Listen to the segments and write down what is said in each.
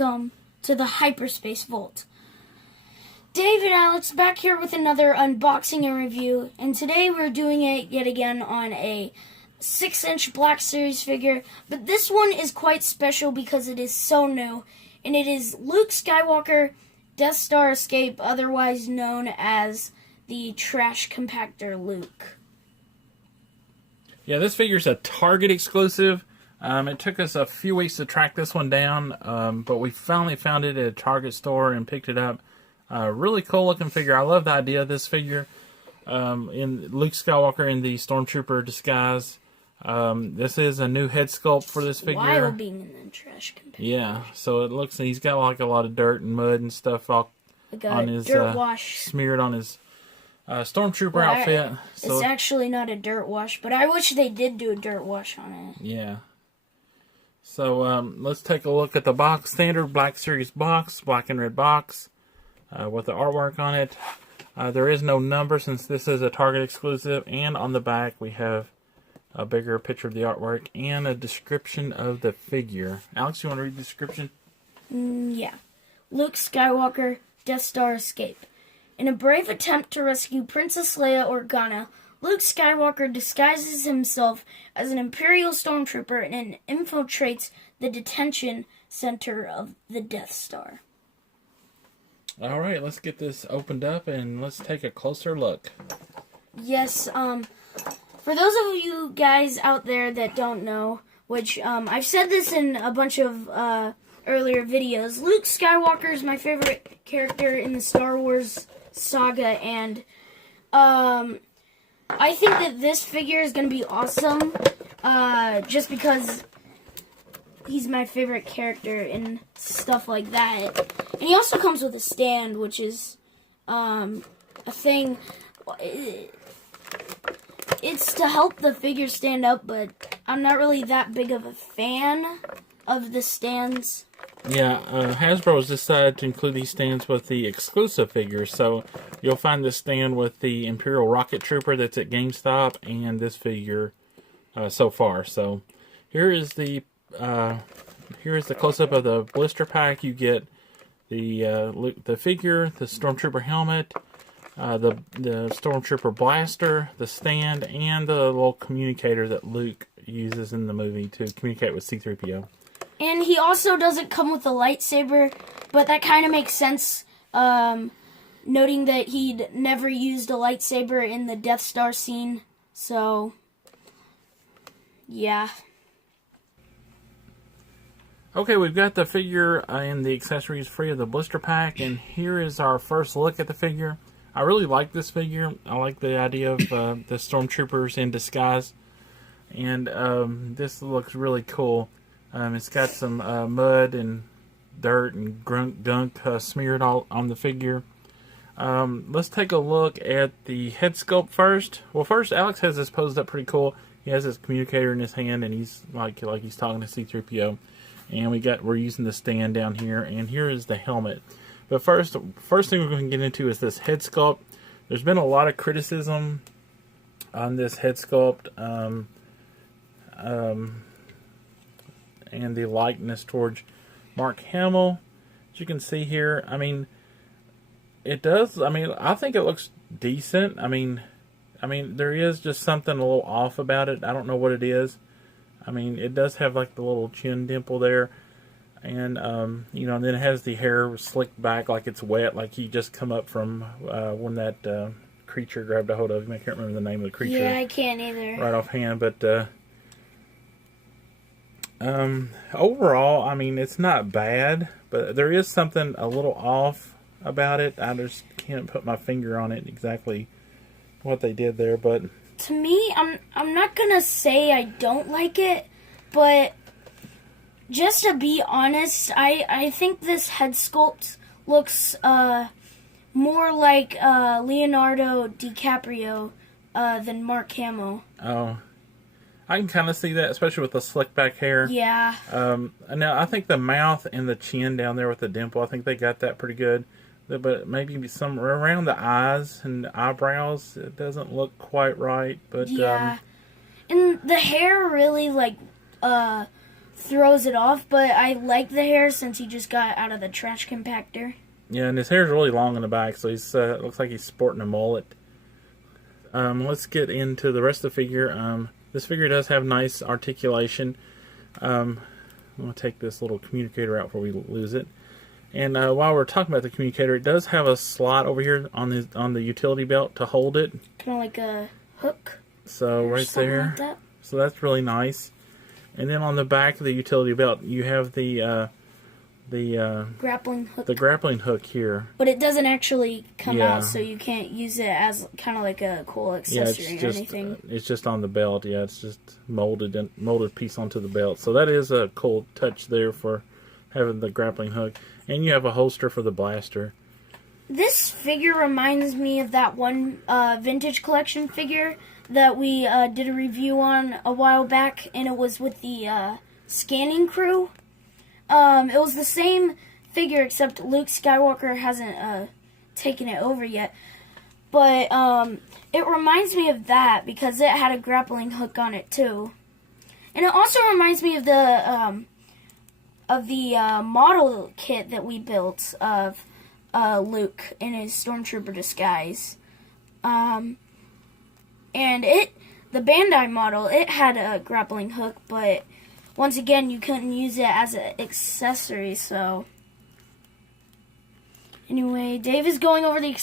welcome to the Hyperspace Vault. Dave and Alex back here with another unboxing and review, and today we're doing it yet again on a 6-inch Black Series figure, but this one is quite special because it is so new, and it is Luke Skywalker, Death Star Escape, otherwise known as the Trash Compactor Luke. Yeah, this figure's a Target exclusive. It took us a few weeks to track this one down, but we finally found it at a Target store and picked it up. Really cool looking figure. I love the idea of this figure. In Luke Skywalker in the Stormtrooper disguise. This is a new head sculpt for this figure. While being in the trash compactor. Yeah, so it looks, he's got like a lot of dirt and mud and stuff all like on his dirt wash smeared on his Stormtrooper outfit. So it's actually not a dirt wash, but I wish they did do a dirt wash on it. Yeah. So let's take a look at the box. Standard Black Series box, black and red box with the artwork on it. There is no number since this is a Target exclusive, and on the back we have a bigger picture of the artwork and a description of the figure. Alex, you want to read the description? Yeah. Luke Skywalker, Death Star Escape. In a brave attempt to rescue Princess Leia Organa, Luke Skywalker disguises himself as an Imperial Stormtrooper and infiltrates the detention center of the Death Star. Alright, let's get this opened up and let's take a closer look. Yes, for those of you guys out there that don't know, which I've said this in a bunch of earlier videos, Luke Skywalker is my favorite character in the Star Wars saga, and I think that this figure is going to be awesome, just because he's my favorite character and stuff like that. And he also comes with a stand, which is a thing. It's to help the figure stand up, but I'm not really that big of a fan of the stands. Yeah, Hasbro has decided to include these stands with the exclusive figures, so you'll find this stand with the Imperial Rocket Trooper that's at GameStop and this figure so far. So here is the close-up of the blister pack. You get the figure, the Stormtrooper helmet, the Stormtrooper blaster, the stand, and the little communicator that Luke uses in the movie to communicate with C-3PO. And he also doesn't come with a lightsaber, but that kind of makes sense, noting that he'd never used a lightsaber in the Death Star scene. So, yeah. Okay, we've got the figure and the accessories free of the blister pack, and here is our first look at the figure. I really like this figure. I like the idea of the Stormtroopers in disguise, and this looks really cool. It's got some mud and dirt and gunk smeared all on the figure. Let's take a look at the head sculpt first. Well, first, Alex has this posed up pretty cool. He has his communicator in his hand, and he's like he's talking to C-3PO. And we're using the stand down here, and here is the helmet. But first thing we're going to get into is this head sculpt. There's been a lot of criticism on this head sculpt. And the likeness towards Mark Hamill. As you can see here, I mean, it does. I mean, I think it looks decent. I mean, there is just something a little off about it. I don't know what it is. I mean, it does have like the little chin dimple there, and you know, and then it has the hair slicked back like it's wet, like he just come up from when that creature grabbed a hold of him. I can't remember the name of the creature. Yeah, I can't either. Right offhand, but. Overall, I mean, it's not bad, but there is something a little off about it. I just can't put my finger on it exactly what they did there, but to me, I'm not gonna say I don't like it, but just to be honest, I think this head sculpt looks more like Leonardo DiCaprio than Mark Hamill. Oh. I can kind of see that, especially with the slick back hair. Yeah. Now, I think the mouth and the chin down there with the dimple, I think they got that pretty good. But maybe some around the eyes and eyebrows, it doesn't look quite right. But yeah. And the hair really, like, throws it off, but I like the hair since he just got out of the trash compactor. Yeah, and his hair's really long in the back, so he's looks like he's sporting a mullet. Let's get into the rest of the figure. This figure does have nice articulation. I'm going to take this little communicator out before we lose it. And while we're talking about the communicator, it does have a slot over here on the utility belt to hold it. Kind of like a hook. So right there. Like that. So that's really nice. And then on the back of the utility belt, you have the grappling hook. The grappling hook here. But it doesn't actually come Yeah. out, so you can't use it as kind of like a cool accessory or anything. It's just on the belt. Yeah, it's just molded piece onto the belt. So that is a cool touch there for having the grappling hook. And you have a holster for the blaster. This figure reminds me of that one vintage collection figure that we did a review on a while back, and it was with the scanning crew. It was the same figure, except Luke Skywalker hasn't taken it over yet. But it reminds me of that because it had a grappling hook on it too. And it also reminds me of the model kit that we built of Luke in his Stormtrooper disguise. And the Bandai model, it had a grappling hook, but once again, you couldn't use it as an accessory, so... Anyway, Dave is going over the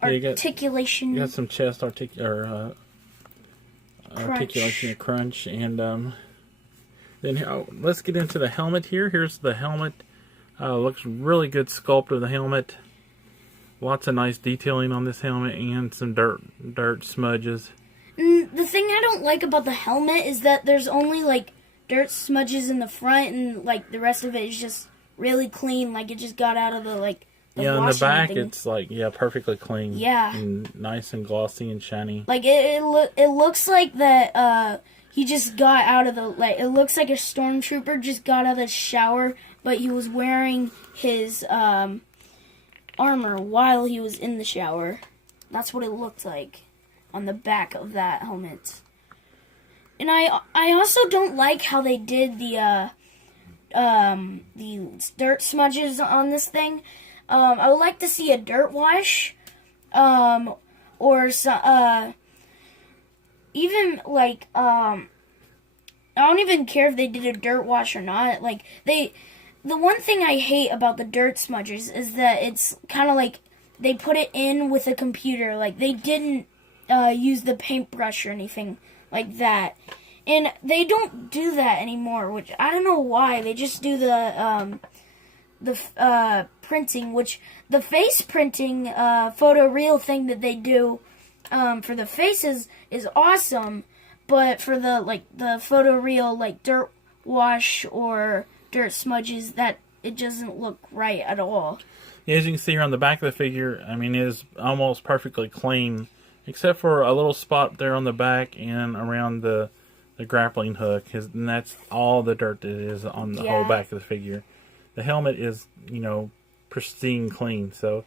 articulation. You got some chest articulation and crunch. And then let's get into the helmet here. Here's the helmet. Looks really good sculpt of the helmet. Lots of nice detailing on this helmet and some dirt smudges. The thing I don't like about the helmet is that there's only like dirt smudges in the front, and like the rest of it is just really clean, like it just got out of the in the back thing. It's like perfectly clean. Yeah, and nice and glossy and shiny. Like it looks like that he just got out of the it looks like a stormtrooper just got out of the shower, but he was wearing his armor while he was in the shower. That's what it looked like on the back of that helmet. And I also don't like how they did the dirt smudges on this thing. I would like to see a dirt wash, or some, even like I don't even care if they did a dirt wash or not. Like the one thing I hate about the dirt smudges is that it's kind of like they put it in with a computer. Like they didn't use the paintbrush or anything like that. And they don't do that anymore, which I don't know why. They just do the printing, which the face printing photoreal thing that they do for the faces is awesome, but for the photoreal dirt wash or dirt smudges, that it doesn't look right at all. As you can see here on the back of the figure, I mean, it is almost perfectly clean, except for a little spot there on the back and around the grappling hook, and that's all the dirt that is on the whole back of the figure. The helmet is, pristine clean. So,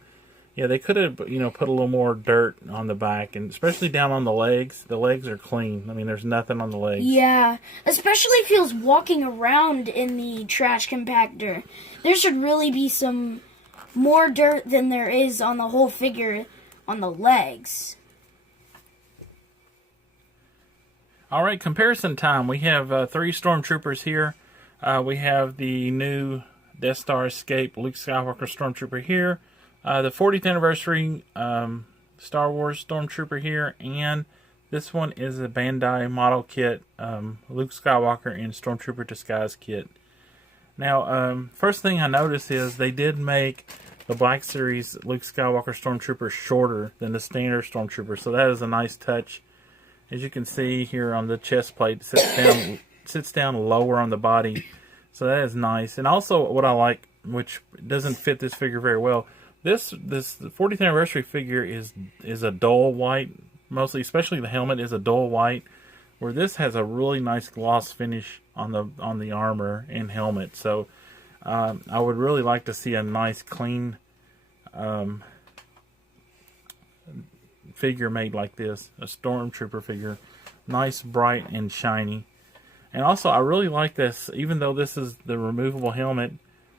yeah, they could have, put a little more dirt on the back, and especially down on the legs. The legs are clean. I mean, there's nothing on the legs. Yeah, especially if he was walking around in the trash compactor. There should really be some more dirt than there is on the whole figure on the legs. All right, comparison time. We have 3 Stormtroopers here. We have the new Death Star Escape Luke Skywalker Stormtrooper here. The 40th anniversary Star Wars Stormtrooper here. And this one is a Bandai model kit, Luke Skywalker in Stormtrooper Disguise Kit. Now, first thing I noticed is they did make the Black Series Luke Skywalker Stormtrooper shorter than the standard Stormtrooper. So that is a nice touch. As you can see here on the chest plate, it sits down lower on the body. So that is nice. And also what I like, which doesn't fit this figure very well, this 40th anniversary figure is a dull white, mostly, especially the helmet is a dull white, where this has a really nice gloss finish on the armor and helmet. So I would really like to see a nice clean figure made like this, a Stormtrooper figure, nice, bright, and shiny. And also, I really like this, even though this is the removable helmet,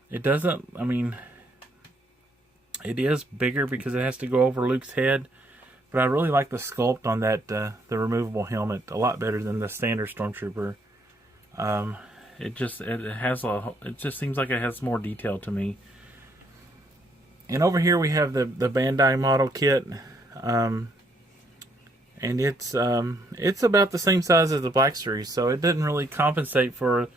it doesn't, I mean, it is bigger because it has to go over Luke's head, but I really like the sculpt on that, the removable helmet, a lot better than the standard Stormtrooper. It just seems like it has more detail to me. And over here we have the Bandai model kit. And it's about the same size as the Black Series, so it didn't really compensate for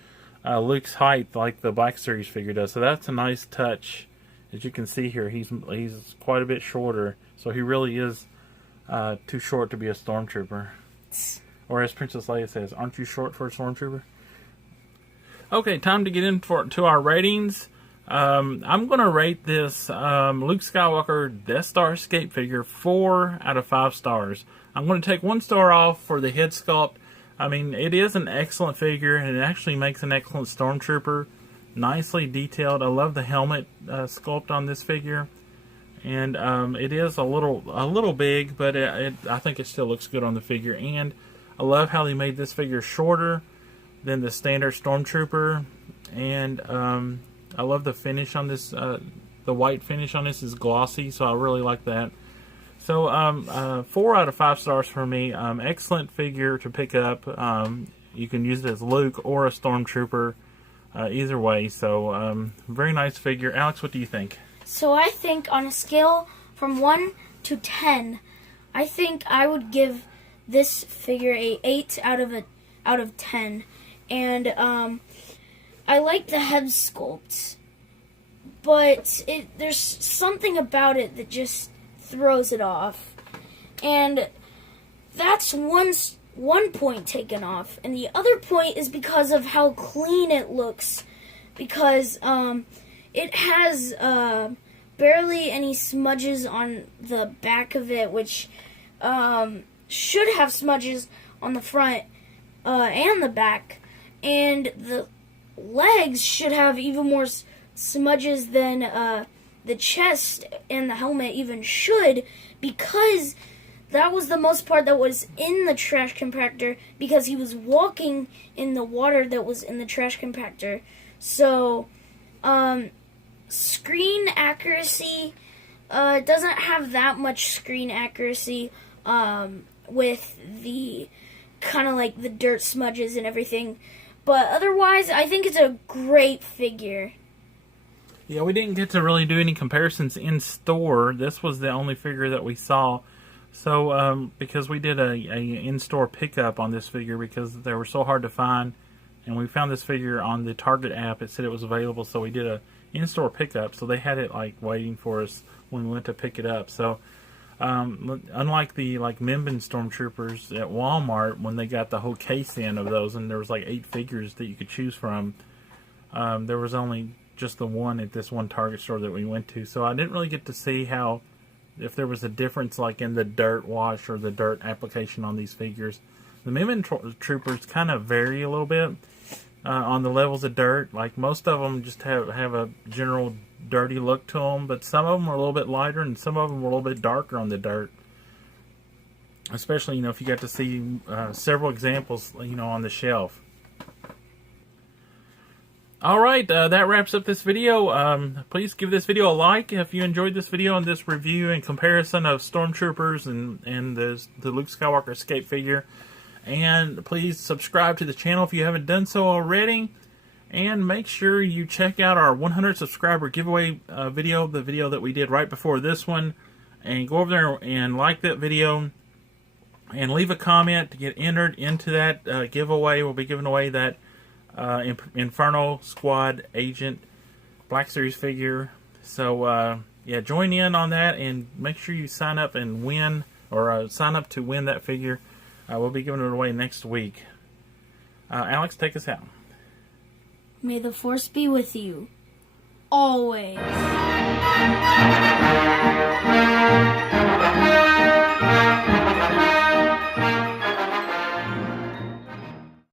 Luke's height like the Black Series figure does. So that's a nice touch. As you can see here, he's quite a bit shorter, so he really is too short to be a Stormtrooper. Or as Princess Leia says, "Aren't you short for a Stormtrooper?" Okay, time to get into our ratings. I'm going to rate this Luke Skywalker Death Star escape figure 4 out of 5 stars. I'm going to take 1 star off for the head sculpt. I mean, it is an excellent figure, and it actually makes an excellent Stormtrooper. Nicely detailed. I love the helmet sculpt on this figure. And it is a little big, but I think it still looks good on the figure. And I love how they made this figure shorter than the standard Stormtrooper. And I love the finish on this. The white finish on this is glossy, so I really like that. So 4 out of 5 stars for me. Excellent figure to pick up. You can use it as Luke or a Stormtrooper, either way. So very nice figure. Alex, what do you think? So I think on a scale from 1 to 10, I think I would give this figure a 8 out of 10. And I like the head sculpt, but there's something about it that just throws it off. And that's one point taken off. And the other point is because of how clean it looks. Because it has barely any smudges on the back of it, which should have smudges on the front and the back. And the legs should have even more smudges than the chest and the helmet even should, because that was the most part that was in the trash compactor, because he was walking in the water that was in the trash compactor. So screen accuracy doesn't have that much screen accuracy with the kind of like the dirt smudges and everything. But otherwise, I think it's a great figure. Yeah, we didn't get to really do any comparisons in store. This was the only figure that we saw. So, because we did a in-store pickup on this figure because they were so hard to find, and we found this figure on the Target app. It said it was available, so we did a in-store pickup. So they had it like waiting for us when we went to pick it up. So, unlike the Mimban Stormtroopers at Walmart, when they got the whole case in of those, and there was like 8 figures that you could choose from, there was only just the one at this one Target store that we went to. So I didn't really get to see if there was a difference like in the dirt wash or the dirt application on these figures. The Mimban Troopers kind of vary a little bit on the levels of dirt. Like most of them just have a general dirty look to them, but some of them are a little bit lighter and some of them are a little bit darker on the dirt. Especially, if you got to see several examples, on the shelf. Alright, that wraps up this video. Please give this video a like if you enjoyed this video and this review and comparison of Stormtroopers and the Luke Skywalker escape figure. And please subscribe to the channel if you haven't done so already. And make sure you check out our 100 subscriber giveaway video, the video that we did right before this one. And go over there and like that video. And leave a comment to get entered into that giveaway. We'll be giving away that Inferno Squad Agent Black Series figure. So, yeah, join in on that and make sure you sign up and win, or sign up to win that figure. We'll be giving it away next week. Alex, take us out. May the Force be with you. Always.